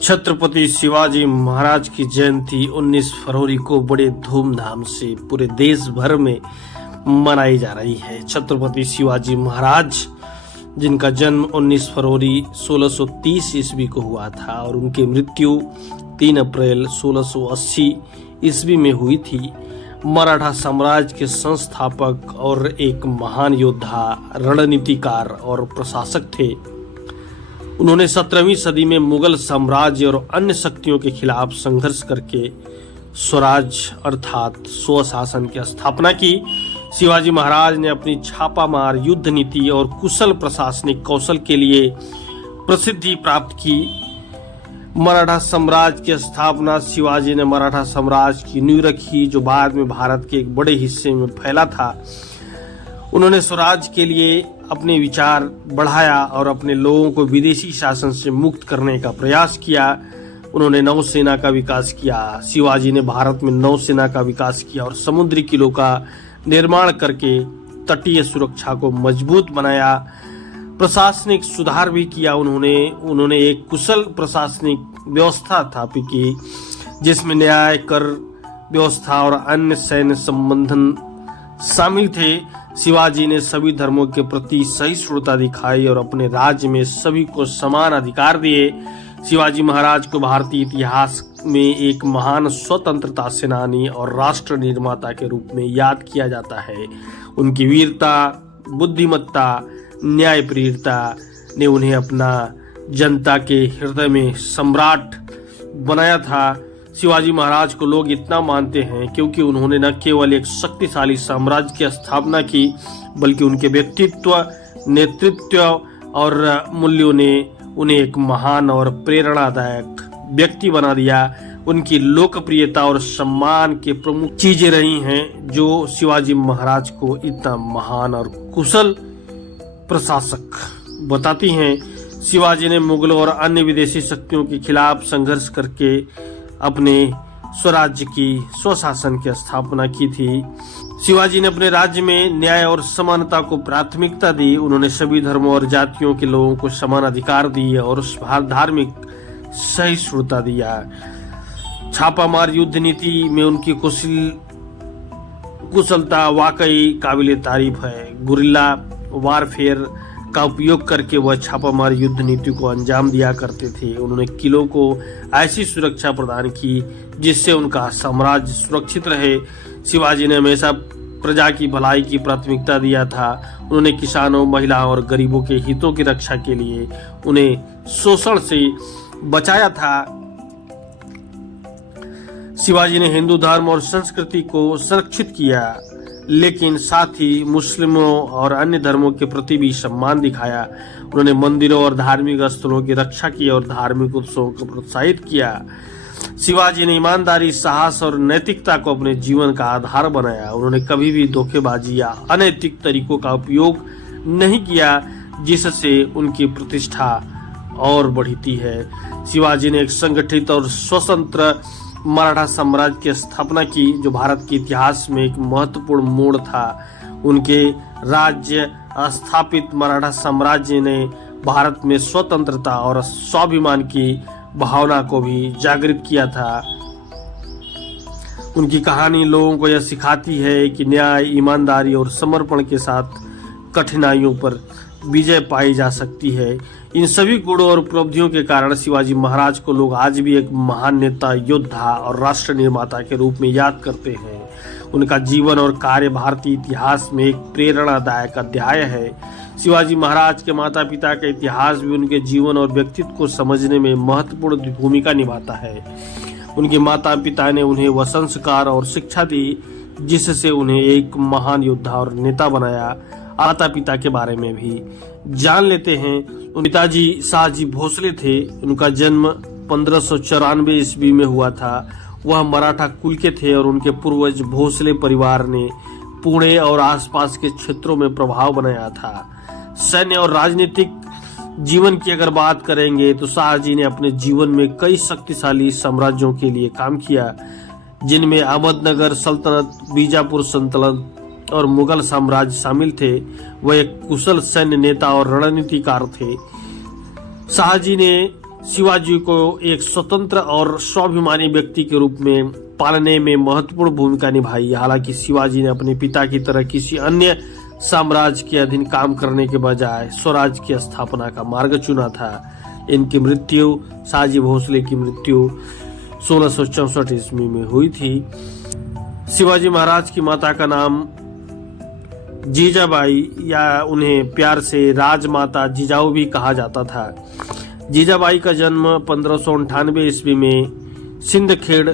छत्रपति शिवाजी महाराज की जयंती 19 फरवरी को बड़े धूमधाम से पूरे देश भर में मनाई जा रही है। छत्रपति शिवाजी महाराज जिनका जन्म 19 फरवरी 1630 ईस्वी को हुआ था और उनकी मृत्यु 3 अप्रैल 1680 ईस्वी में हुई थी, मराठा साम्राज्य के संस्थापक और एक महान योद्धा, रणनीतिकार और प्रशासक थे। उन्होंने 17वीं सदी में मुगल साम्राज्य और अन्य शक्तियों के खिलाफ संघर्ष करके स्वराज अर्थात स्वशासन की स्थापना की। शिवाजी महाराज ने अपनी छापामार युद्ध नीति और कुशल प्रशासनिक कौशल के लिए प्रसिद्धि प्राप्त की। मराठा साम्राज्य की स्थापना शिवाजी ने मराठा साम्राज्य की नींव रखी, जो बाद में भारत के एक बड़े हिस्से में फैला था। उन्होंने स्वराज के लिए अपने विचार बढ़ाया और अपने लोगों को विदेशी शासन से मुक्त करने का प्रयास किया। उन्होंने नौसेना का विकास किया। शिवाजी ने भारत में नौसेना का विकास किया और समुद्री किलों का निर्माण करके तटीय सुरक्षा को मजबूत बनाया। प्रशासनिक सुधार भी किया। उन्होंने एक कुशल प्रशासनिक व्यवस्था स्थापित की, जिसमें न्याय, कर व्यवस्था और अन्य सैन्य संबंधन शामिल थे। शिवाजी ने सभी धर्मों के प्रति सहिष्णुता दिखाई और अपने राज्य में सभी को समान अधिकार दिए। शिवाजी महाराज को भारतीय इतिहास में एक महान स्वतंत्रता सेनानी और राष्ट्र निर्माता के रूप में याद किया जाता है। उनकी वीरता, बुद्धिमत्ता, न्यायप्रियता ने उन्हें अपना जनता के हृदय में सम्राट बनाया था। शिवाजी महाराज को लोग इतना मानते हैं क्योंकि उन्होंने न केवल एक शक्तिशाली साम्राज्य की स्थापना की, बल्कि उनके व्यक्तित्व, नेतृत्व और मूल्यों ने उन्हें एक महान और प्रेरणादायक व्यक्ति बना दिया। उनकी लोकप्रियता और सम्मान के प्रमुख चीजें रही हैं जो शिवाजी महाराज को इतना महान और कुशल प्रशासक बताती हैं। शिवाजी ने मुगलों और अन्य विदेशी शक्तियों के खिलाफ संघर्ष करके अपने स्वराज्य की स्वशासन की स्थापना की थी। शिवाजी ने अपने राज्य में न्याय और समानता को प्राथमिकता दी। उन्होंने सभी धर्मों और जातियों के लोगों को समान अधिकार दिए और धार्मिक सहिष्णुता दिया। छापामार युद्ध नीति में उनकी कुशलता वाकई काबिले तारीफ है। गुरिल्ला वारफेयर का उपयोग करके वह छापामार युद्ध नीति को अंजाम दिया करते थे। उन्होंने किलों को ऐसी सुरक्षा प्रदान की जिससे उनका साम्राज्य सुरक्षित रहे। शिवाजी ने हमेशा प्रजा की भलाई की प्राथमिकता दिया था। उन्होंने किसानों, महिलाओं और गरीबों के हितों की रक्षा के लिए उन्हें शोषण से बचाया था। शिवाजी ने हिंदू धर्म और संस्कृति को संरक्षित किया, लेकिन साथ ही मुस्लिमों और अन्य धर्मों के प्रति भी सम्मान दिखाया। उन्होंने मंदिरों और धार्मिक स्थलों की रक्षा की और धार्मिक उत्सवों को प्रोत्साहित किया। शिवाजी ने ईमानदारी, साहस और नैतिकता को अपने जीवन का आधार बनाया। उन्होंने कभी भी धोखेबाजी या अनैतिक तरीकों का उपयोग नहीं किया, जिससे उनकी प्रतिष्ठा और बढ़ती है। शिवाजी ने एक संगठित और स्वतंत्र मराठा साम्राज्य की स्थापना की, जो भारत के इतिहास में एक महत्वपूर्ण मोड़ था। उनके राज्य स्थापित मराठा साम्राज्य ने भारत में स्वतंत्रता और स्वाभिमान की भावना को भी जागृत किया था। उनकी कहानी लोगों को यह सिखाती है कि न्याय, ईमानदारी और समर्पण के साथ कठिनाइयों पर विजय पाई जा सकती है। इन सभी गुणों और उपलब्धियों के कारण शिवाजी महाराज को लोग आज भी एक महान नेता, योद्धा और राष्ट्र निर्माता के रूप में याद करते हैं। उनका जीवन और कार्य भारतीय इतिहास में एक प्रेरणादायक अध्याय है। शिवाजी महाराज के माता पिता का इतिहास भी उनके जीवन और व्यक्तित्व को समझने में महत्वपूर्ण भूमिका निभाता है। उनके माता पिता ने उन्हें वह संस्कार और शिक्षा दी जिससे उन्हें एक महान योद्धा और नेता बनाया। माता पिता के बारे में भी जान लेते हैं। पिताजी शाहजी भोसले थे। उनका जन्म 1594 ईस्वी में हुआ था। वह मराठा कुल के थे और उनके पूर्वज भोसले परिवार ने पुणे और आसपास के क्षेत्रों में प्रभाव बनाया था। सैन्य और राजनीतिक जीवन की अगर बात करेंगे तो शाहजी ने अपने जीवन में कई शक्तिशाली साम्राज्यों के लिए काम किया, जिनमें अहमदनगर सल्तनत, बीजापुर सल्तनत और मुगल साम्राज्य शामिल थे। वह एक कुशल सैन्य नेता और रणनीतिकार थे। शाहजी ने शिवाजी को एक स्वतंत्र और स्वाभिमानी व्यक्ति के रूप में पालने में महत्वपूर्ण भूमिका निभाई। हालांकि शिवाजी ने अपने पिता की तरह किसी अन्य साम्राज्य के अधीन काम करने के बजाय स्वराज की स्थापना का मार्ग चुना था। इनकी मृत्यु, शाहजी भोसले की मृत्यु 1664 ईस्वी में हुई थी। शिवाजी महाराज की माता का नाम जीजाबाई या उन्हें प्यार से राजमाता जिजाऊ भी कहा जाता था। जीजाबाई का जन्म 1598 ईस्वी में सिंदखेड़,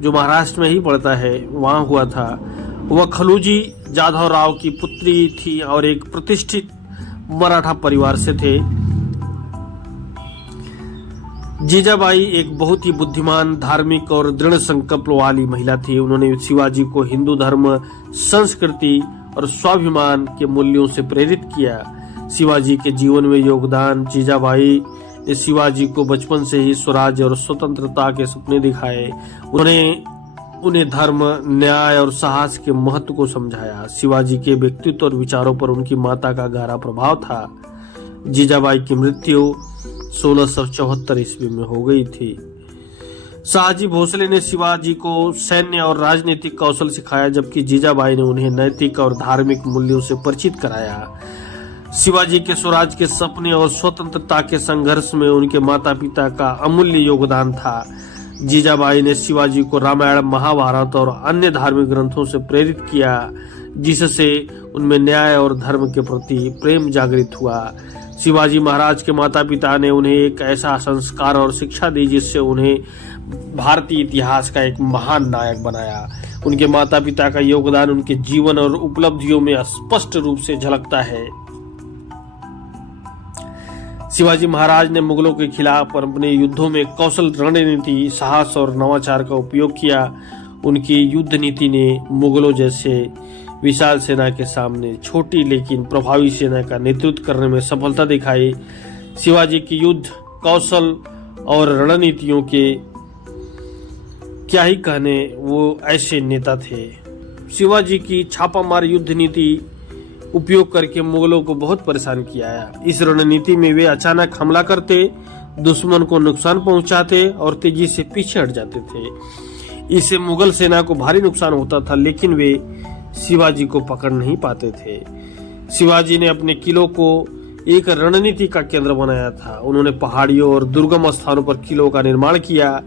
जो महाराष्ट्र में ही पड़ता है, वहां हुआ था। वह खलूजी जाधव राव की पुत्री थी और एक प्रतिष्ठित मराठा परिवार से थे। जीजाबाई एक बहुत ही बुद्धिमान, धार्मिक और दृढ़ संकल्प वाली महिला थी। उन्होंने शिवाजी को हिंदू धर्म, संस्कृति और स्वाभिमान के मूल्यों से प्रेरित किया। शिवाजी के जीवन में योगदान: जीजाबाई ने शिवाजी को बचपन से ही स्वराज और स्वतंत्रता के सपने दिखाए। उन्हें धर्म, न्याय और साहस के महत्व को समझाया। शिवाजी के व्यक्तित्व और विचारों पर उनकी माता का गहरा प्रभाव था। जीजाबाई की मृत्यु 1674 ईस्वी में हो गई थी। शाहजी भोसले ने शिवाजी को सैन्य और राजनीतिक कौशल सिखाया, जबकि जीजाबाई ने उन्हें नैतिक और धार्मिक मूल्यों से परिचित कराया। शिवाजी के स्वराज के सपने और स्वतंत्रता के संघर्ष में उनके माता पिता का अमूल्य योगदान था। जीजाबाई ने शिवाजी को रामायण, महाभारत और अन्य धार्मिक ग्रंथों से प्रेरित किया, जिससे उनमें न्याय और धर्म के प्रति प्रेम जागृत हुआ। शिवाजी महाराज के माता पिता ने उन्हें एक ऐसा संस्कार और शिक्षा दी जिससे उन्हें भारतीय इतिहास का एक महान नायक बनाया। उनके माता पिता का योगदान उनके जीवन और उपलब्धियों में स्पष्ट रूप से झलकता है। शिवाजी महाराज ने मुगलों के खिलाफ अपने युद्धों में कौशल, रणनीति, साहस और नवाचार का उपयोग किया। उनकी युद्ध नीति ने मुगलों जैसे विशाल सेना के सामने छोटी लेकिन प्रभावी सेना का नेतृत्व करने में सफलता दिखाई। शिवाजी की युद्ध कौशल और रणनीतियों के क्या ही कहने, वो ऐसे नेता थे। शिवाजी की छापामार युद्ध नीति उपयोग करके मुगलों को बहुत परेशान किया है। इस रणनीति में वे अचानक हमला करते, दुश्मन को नुकसान पहुंचाते और तेजी से पीछे हट जाते थे। इससे मुगल सेना को भारी नुकसान होता था, लेकिन वे शिवाजी को पकड़ नहीं पाते थे। शिवाजी ने अपने किलों को एक रणनीति का केंद्र बनाया था। उन्होंने पहाड़ियों और दुर्गम स्थानों पर किलों का निर्माण किया,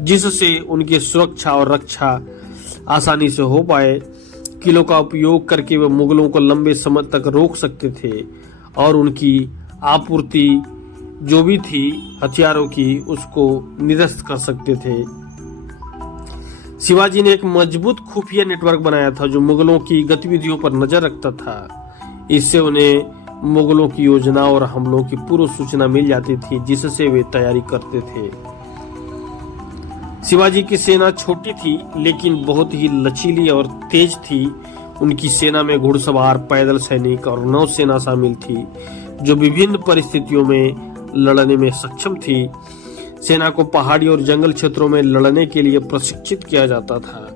जिससे उनकी सुरक्षा और रक्षा आसानी से हो पाए। किलों का उपयोग करके वे मुगलों को लंबे समय तक रोक सकते थे और उनकी आपूर्ति जो भी थी हथियारों की, उसको निरस्त कर सकते थे। शिवाजी ने एक मजबूत खुफिया नेटवर्क बनाया था जो मुगलों की गतिविधियों पर नजर रखता था। इससे उन्हें मुगलों की योजना और हमलों की पूर्व सूचना मिल जाती थी, जिससे वे तैयारी करते थे। शिवाजी की सेना छोटी थी लेकिन बहुत ही लचीली और तेज थी। उनकी सेना में घुड़सवार, पैदल सैनिक और नौसेना शामिल थी, जो विभिन्न परिस्थितियों में लड़ने में सक्षम थी। सेना को पहाड़ी और जंगल क्षेत्रों में लड़ने के लिए प्रशिक्षित किया जाता था।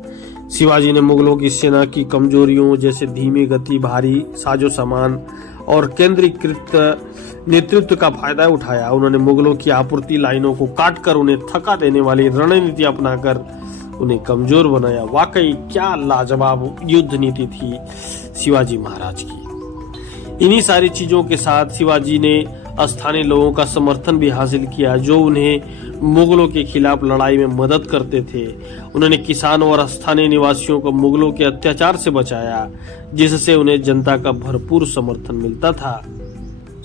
शिवाजी ने मुगलों की सेना की कमजोरियों जैसे धीमी गति, भारी साजो सामान और केंद्रीकृत नेतृत्व का फायदा उठाया। उन्होंने मुगलों की आपूर्ति लाइनों को काटकर उन्हें थका देने वाली रणनीति अपनाकर उन्हें कमजोर बनाया। वाकई क्या लाजवाब युद्ध नीति थी शिवाजी महाराज की। इन्हीं सारी चीजों के साथ शिवाजी ने स्थानीय लोगों का समर्थन भी हासिल किया, जो उन्हें मुगलों के खिलाफ लड़ाई में मदद करते थे। उन्होंने किसानों और स्थानीय निवासियों को मुगलों के अत्याचार से बचाया, जिससे उन्हें जनता का भरपूर समर्थन मिलता था।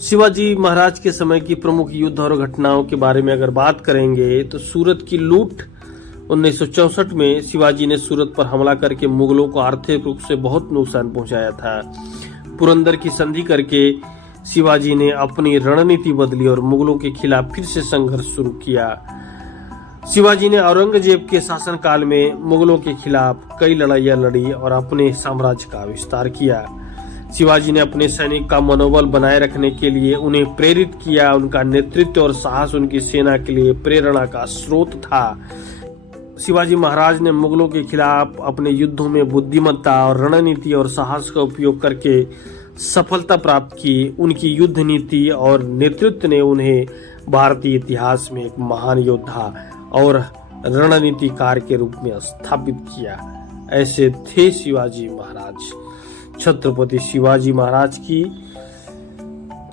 शिवाजी महाराज के समय की प्रमुख युद्ध और घटनाओं के बारे में अगर बात करेंगे तो सूरत की लूट 1964 में शिवाजी ने सूरत पर हमला करके मुगलों को आर्थिक रूप से बहुत नुकसान पहुंचाया था। पुरंदर की संधि करके शिवाजी ने अपनी रणनीति बदली और मुगलों के खिलाफ फिर से संघर्ष शुरू किया। शिवाजी ने औरंगजेब के शासनकाल में मुगलों के खिलाफ कई लड़ाइयां लड़ी और अपने साम्राज्य का विस्तार किया। शिवाजी ने अपने सैनिक का मनोबल बनाए रखने के लिए उन्हें प्रेरित किया। उनका नेतृत्व और साहस उनकी सेना के लिए प्रेरणा का स्रोत था। शिवाजी महाराज ने मुगलों के खिलाफ अपने युद्धों में बुद्धिमत्ता और रणनीति और साहस का उपयोग करके सफलता प्राप्त की। उनकी युद्ध नीति और नेतृत्व ने उन्हें भारतीय इतिहास में एक महान योद्धा और रणनीतिकार के रूप में स्थापित किया। ऐसे थे शिवाजी महाराज। छत्रपति शिवाजी महाराज की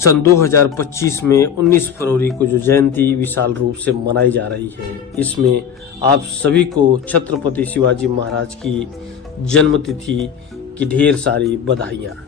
सन 2025 में 19 फरवरी को जो जयंती विशाल रूप से मनाई जा रही है, इसमें आप सभी को छत्रपति शिवाजी महाराज की जन्मतिथि की ढेर सारी बधाइयाँ।